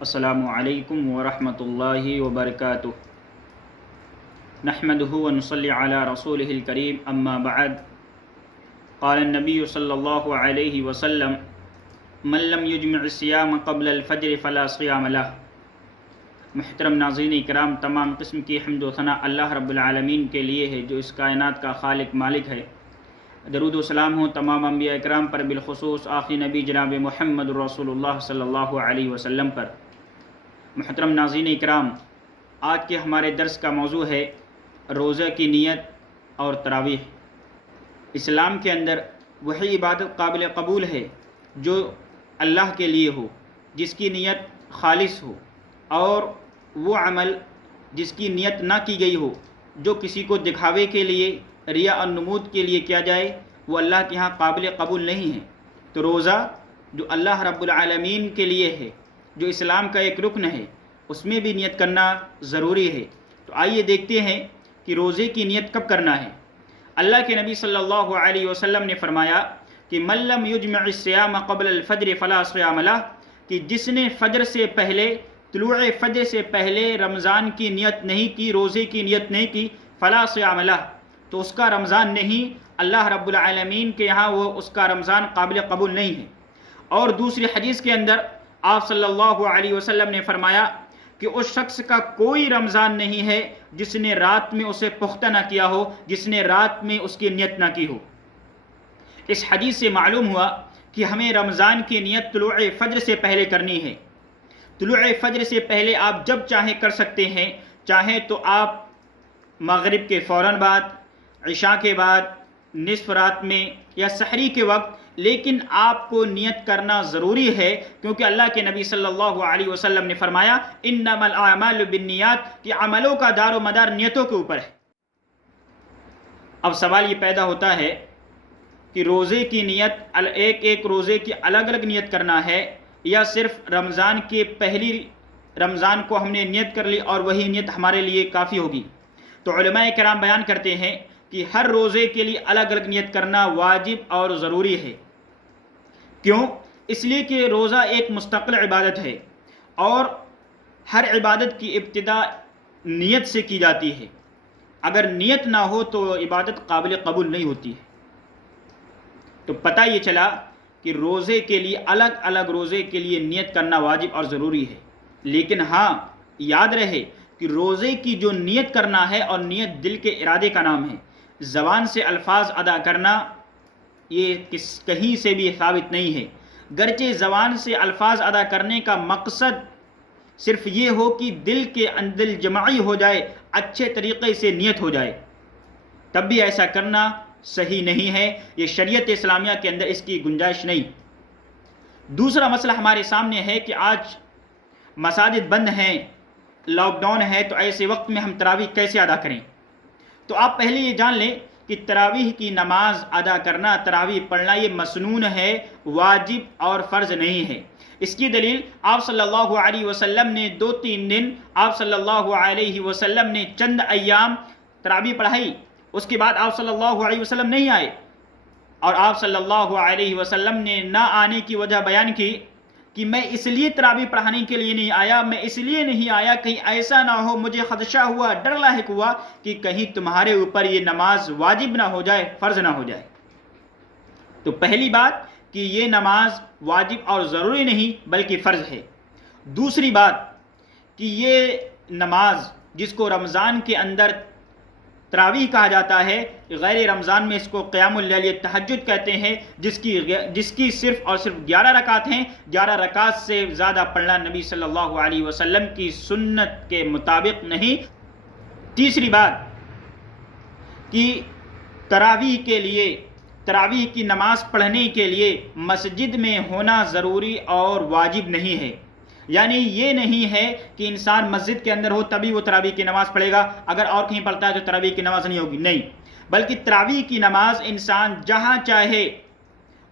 السلام علیکم ورحمۃ اللہ وبرکاتہ۔ نحمده ونصلی علی رسولہ الکریم، اما بعد، قال النبی صلی اللہ علیہ وسلم: من لم یجمع الصیام قبل الفجر فلا صیام لہ۔ محترم ناظرین کرام، تمام قسم کی حمد و ثنا اللہ رب العالمین کے لیے ہے جو اس کائنات کا خالق مالک ہے۔ درود و سلام ہوں تمام انبیاء اکرام پر، بالخصوص آخری نبی جناب محمد رسول اللہ صلی اللہ علیہ وسلم پر۔ محترم ناظرین اکرام، آج کے ہمارے درس کا موضوع ہے روزہ کی نیت اور تراویح۔ اسلام کے اندر وہی عبادت قابل قبول ہے جو اللہ کے لیے ہو، جس کی نیت خالص ہو، اور وہ عمل جس کی نیت نہ کی گئی ہو، جو کسی کو دکھاوے کے لیے، ریا اور نمود کے لیے کیا جائے، وہ اللہ کے ہاں قابل قبول نہیں ہے۔ تو روزہ جو اللہ رب العالمین کے لیے ہے، جو اسلام کا ایک رکن ہے، اس میں بھی نیت کرنا ضروری ہے۔ تو آئیے دیکھتے ہیں کہ روزے کی نیت کب کرنا ہے۔ اللہ کے نبی صلی اللہ علیہ وسلم نے فرمایا کہ من لم یجمع الصیام قبل الفجر فلا صیام لہ، کہ جس نے فجر سے پہلے، طلوع فجر سے پہلے رمضان کی نیت نہیں کی، روزے کی نیت نہیں کی، فلا صیام لہ، تو اس کا رمضان نہیں، اللہ رب العالمین کے یہاں وہ اس کا رمضان قابل قبول نہیں ہے۔ اور دوسری حدیث کے اندر آپ صلی اللہ علیہ وسلم نے فرمایا کہ اس شخص کا کوئی رمضان نہیں ہے جس نے رات میں اسے پختہ نہ کیا ہو، جس نے رات میں اس کی نیت نہ کی ہو۔ اس حدیث سے معلوم ہوا کہ ہمیں رمضان کی نیت طلوع فجر سے پہلے کرنی ہے۔ طلوع فجر سے پہلے آپ جب چاہیں کر سکتے ہیں، چاہیں تو آپ مغرب کے فوراً بعد، عشاء کے بعد، نصف رات میں یا سحری کے وقت، لیکن آپ کو نیت کرنا ضروری ہے، کیونکہ اللہ کے نبی صلی اللہ علیہ وسلم نے فرمایا انما الاعمال بالنیات، کہ عملوں کا دار و مدار نیتوں کے اوپر ہے۔ اب سوال یہ پیدا ہوتا ہے کہ روزے کی نیت ایک ایک روزے کی الگ الگ نیت کرنا ہے، یا صرف رمضان کے پہلی رمضان کو ہم نے نیت کر لی اور وہی نیت ہمارے لیے کافی ہوگی؟ تو علماء کرام بیان کرتے ہیں کہ ہر روزے کے لیے الگ الگ نیت کرنا واجب اور ضروری ہے۔ کیوں؟ اس لیے کہ روزہ ایک مستقل عبادت ہے، اور ہر عبادت کی ابتدا نیت سے کی جاتی ہے۔ اگر نیت نہ ہو تو عبادت قابل قبول نہیں ہوتی ہے۔ تو پتہ یہ چلا کہ روزے کے لیے الگ الگ روزے کے لیے نیت کرنا واجب اور ضروری ہے، لیکن ہاں یاد رہے کہ روزے کی جو نیت کرنا ہے، اور نیت دل کے ارادے کا نام ہے، زبان سے الفاظ ادا کرنا یہ کہیں سے بھی ثابت نہیں ہے۔ گرچہ زبان سے الفاظ ادا کرنے کا مقصد صرف یہ ہو کہ دل کے اندر جمعی ہو جائے، اچھے طریقے سے نیت ہو جائے، تب بھی ایسا کرنا صحیح نہیں ہے۔ یہ شریعت اسلامیہ کے اندر اس کی گنجائش نہیں۔ دوسرا مسئلہ ہمارے سامنے ہے کہ آج مساجد بند ہیں، لاک ڈاؤن ہے، تو ایسے وقت میں ہم تراویح کیسے ادا کریں؟ تو آپ پہلے یہ جان لیں کہ تراویح کی نماز ادا کرنا، تراویح پڑھنا، یہ مسنون ہے، واجب اور فرض نہیں ہے۔ اس کی دلیل آپ صلی اللہ علیہ وسلم نے 2-3 دن، آپ صلی اللہ علیہ وسلم نے چند ایام تراویح پڑھائی، اس کے بعد آپ صلی اللہ علیہ وسلم نہیں آئے، اور آپ صلی اللہ علیہ وسلم نے نہ آنے کی وجہ بیان کی کہ میں اس لیے تراویح پڑھانے کے لیے نہیں آیا، میں اس لیے نہیں آیا کہیں ایسا نہ ہو، مجھے خدشہ ہوا، ڈر لاحق ہوا کہ کہیں تمہارے اوپر یہ نماز واجب نہ ہو جائے، فرض نہ ہو جائے۔ تو پہلی بات کہ یہ نماز واجب اور ضروری نہیں بلکہ فرض ہے۔ دوسری بات کہ یہ نماز جس کو رمضان کے اندر تراویح کہا جاتا ہے، غیر رمضان میں اس کو قیام اللیل، تہجد کہتے ہیں، جس کی صرف اور صرف 11 رکعت ہیں۔ 11 رکعت سے زیادہ پڑھنا نبی صلی اللہ علیہ وسلم کی سنت کے مطابق نہیں۔ تیسری بات کہ تراویح کے لیے، تراویح کی نماز پڑھنے کے لیے مسجد میں ہونا ضروری اور واجب نہیں ہے۔ یعنی یہ نہیں ہے کہ انسان مسجد کے اندر ہو تبھی وہ تراویح کی نماز پڑھے گا، اگر اور کہیں پڑھتا ہے تو تراویح کی نماز نہیں ہوگی، نہیں، بلکہ تراویح کی نماز انسان جہاں چاہے،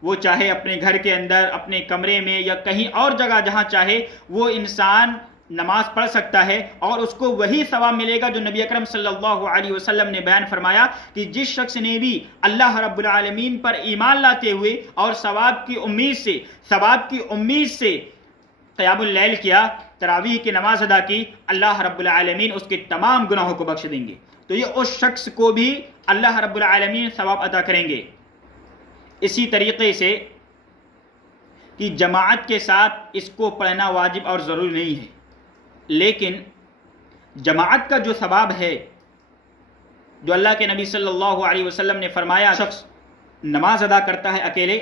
وہ چاہے اپنے گھر کے اندر، اپنے کمرے میں، یا کہیں اور جگہ جہاں چاہے، وہ انسان نماز پڑھ سکتا ہے، اور اس کو وہی ثواب ملے گا جو نبی اکرم صلی اللہ علیہ وسلم نے بیان فرمایا کہ جس شخص نے بھی اللہ رب العالمین پر ایمان لاتے ہوئے اور ثواب کی امید سے قیام اللیل کیا، تراویح کی نماز ادا کی، اللہ رب العالمین اس کے تمام گناہوں کو بخش دیں گے۔ تو یہ اس شخص کو بھی اللہ رب العالمین ثواب عطا کریں گے۔ اسی طریقے سے کہ جماعت کے ساتھ اس کو پڑھنا واجب اور ضروری نہیں ہے، لیکن جماعت کا جو ثواب ہے، جو اللہ کے نبی صلی اللہ علیہ وسلم نے فرمایا، شخص نماز ادا کرتا ہے اکیلے،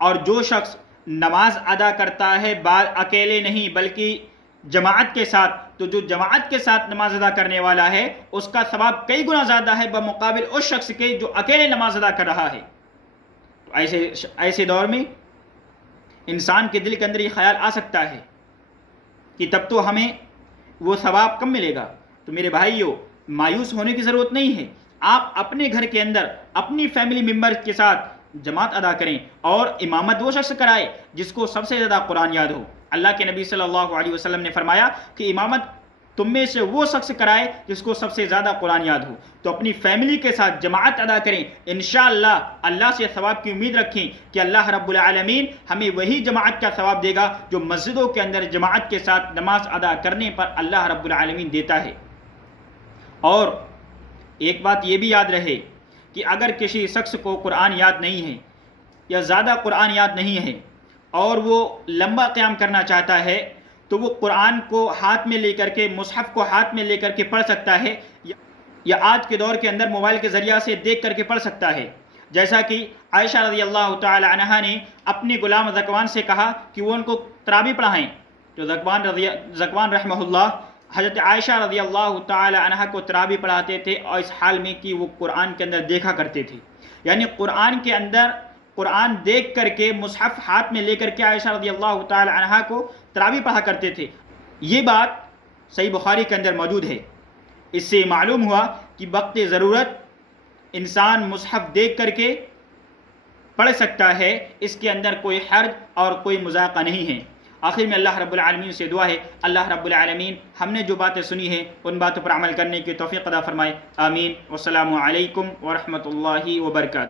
اور جو شخص نماز ادا کرتا ہے اکیلے نہیں بلکہ جماعت کے ساتھ، تو جو جماعت کے ساتھ نماز ادا کرنے والا ہے اس کا ثواب کئی گنا زیادہ ہے بمقابل اس شخص کے جو اکیلے نماز ادا کر رہا ہے۔ تو ایسے دور میں انسان کے دل کے اندر یہ خیال آ سکتا ہے کہ تب تو ہمیں وہ ثواب کم ملے گا۔ تو میرے بھائیوں، مایوس ہونے کی ضرورت نہیں ہے، آپ اپنے گھر کے اندر اپنی فیملی ممبر کے ساتھ جماعت ادا کریں، اور امامت وہ شخص کرائے جس کو سب سے زیادہ قرآن یاد ہو۔ اللہ کے نبی صلی اللہ علیہ وسلم نے فرمایا کہ امامت تم میں سے وہ شخص کرائے جس کو سب سے زیادہ قرآن یاد ہو۔ تو اپنی فیملی کے ساتھ جماعت ادا کریں، انشاءاللہ اللہ سے ثواب کی امید رکھیں کہ اللہ رب العالمین ہمیں وہی جماعت کا ثواب دے گا جو مسجدوں کے اندر جماعت کے ساتھ نماز ادا کرنے پر اللہ رب العالمین دیتا ہے۔ اور ایک بات یہ بھی یاد رہے کہ اگر کسی شخص کو قرآن یاد نہیں ہے یا زیادہ قرآن یاد نہیں ہے اور وہ لمبا قیام کرنا چاہتا ہے، تو وہ قرآن کو ہاتھ میں لے کر کے، مصحف کو ہاتھ میں لے کر کے پڑھ سکتا ہے، یا آج کے دور کے اندر موبائل کے ذریعہ سے دیکھ کر کے پڑھ سکتا ہے۔ جیسا کہ عائشہ رضی اللہ تعالی عنہا نے اپنے غلام ذکوان سے کہا کہ وہ ان کو تراویح پڑھائیں، تو ذکوان رحمہ اللہ حضرت عائشہ رضی اللہ تعالی عنہا کو تراویح پڑھاتے تھے، اور اس حال میں کہ وہ قرآن کے اندر دیکھا کرتے تھے، یعنی قرآن کے اندر قرآن دیکھ کر کے مصحف ہاتھ میں لے کر کے عائشہ رضی اللہ تعالی عنہا کو تراویح پڑھا کرتے تھے۔ یہ بات صحیح بخاری کے اندر موجود ہے۔ اس سے معلوم ہوا کہ وقت ضرورت انسان مصحف دیکھ کر کے پڑھ سکتا ہے، اس کے اندر کوئی حرج اور کوئی مذاقہ نہیں ہے۔ آخر میں اللہ رب العالمین سے دعا ہے، اللہ رب العالمین ہم نے جو باتیں سنی ہیں ان باتوں پر عمل کرنے کی توفیق عطا فرمائے۔ آمین۔ والسلام علیکم ورحمۃ اللہ وبرکاتہ۔